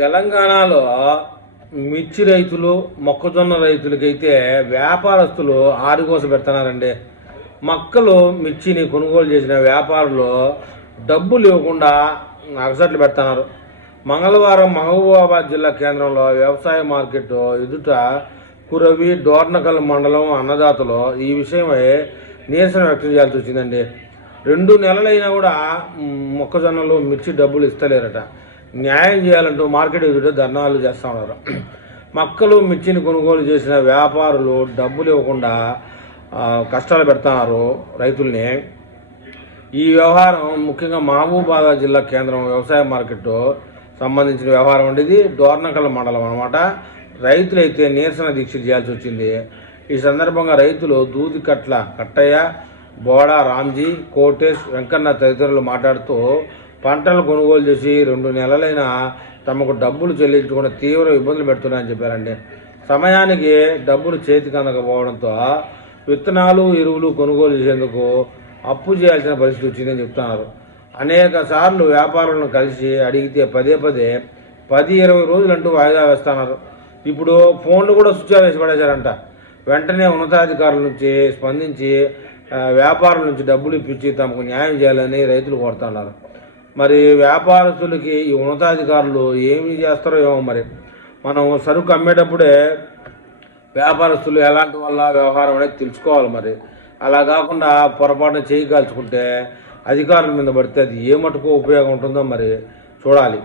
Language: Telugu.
తెలంగాణలో మిర్చి రైతులు మొక్కజొన్న రైతులకైతే వ్యాపారస్తులు ఆరుకోస పెడుతున్నారండి. మొక్కలు మిర్చిని కొనుగోలు చేసిన వ్యాపారులు డబ్బులు ఇవ్వకుండా అగసట్లు పెడుతున్నారు. మంగళవారం మహబూబాబాద్ జిల్లా కేంద్రంలో వ్యవసాయ మార్కెట్ ఎదుట కురవి డోర్నకల్ మండలం అన్నదాతలు ఈ విషయమై నిరసన వ్యక్తం చేయాల్సి వచ్చిందండి. 2 నెలలైనా కూడా మొక్కజొన్నలు మిర్చి డబ్బులు ఇస్తలేరట. న్యాయం చేయాలంటూ మార్కెట్ ఎదుట ధర్నాలు చేస్తూ ఉన్నారు. మొక్కలు మిర్చిని కొనుగోలు చేసిన వ్యాపారులు డబ్బులు ఇవ్వకుండా కష్టాలు పెడుతున్నారు రైతుల్ని. ఈ వ్యవహారం ముఖ్యంగా మహబూబాబాద్ జిల్లా కేంద్రం వ్యవసాయ మార్కెట్ సంబంధించిన వ్యవహారం ఉండేది. డోర్నకల్ మండలం అనమాట. రైతులైతే నిరసన దీక్ష చేయాల్సి వచ్చింది. ఈ సందర్భంగా రైతులు దూదికట్ల కట్టయ్య, బోడా రామ్జీ, కోటేష్, వెంకన్న తదితరులు మాట్లాడుతూ పంటలు కొనుగోలు చేసి 2 నెలలైనా తమకు డబ్బులు చెల్లించకుండా తీవ్ర ఇబ్బందులు పెడుతున్నాయని చెప్పారండి. సమయానికి డబ్బులు చేతికి అందకపోవడంతో విత్తనాలు, ఎరువులు కొనుగోలు చేసేందుకు అప్పు చేయాల్సిన పరిస్థితి వచ్చిందని చెప్తున్నారు. అనేక సార్లు వ్యాపారులను కలిసి అడిగితే పదే 10-20 రోజులంటూ వాయిదా వేస్తున్నారు. ఇప్పుడు ఫోన్లు కూడా స్విచ్ ఆఫ్ వేసి పడేశారంట. వెంటనే ఉన్నతాధికారుల నుంచి స్పందించి వ్యాపారుల నుంచి డబ్బులు ఇప్పించి తమకు న్యాయం చేయాలని రైతులు కోరుతున్నారు. మరి వ్యాపారస్తులకి ఈ ఉన్నతాధికారులు ఏమి చేస్తారో ఏమో. మరి మనం సరుకు అమ్మేటప్పుడే వ్యాపారస్తులు ఎలాంటి వల్ల వ్యవహారం అనేది తెలుసుకోవాలి. మరి అలా కాకుండా పొరపాటున చేయి కాల్చుకుంటే అధికారుల మీద పడితే అది ఏ మటుకు ఉపయోగం ఉంటుందో మరి చూడాలి.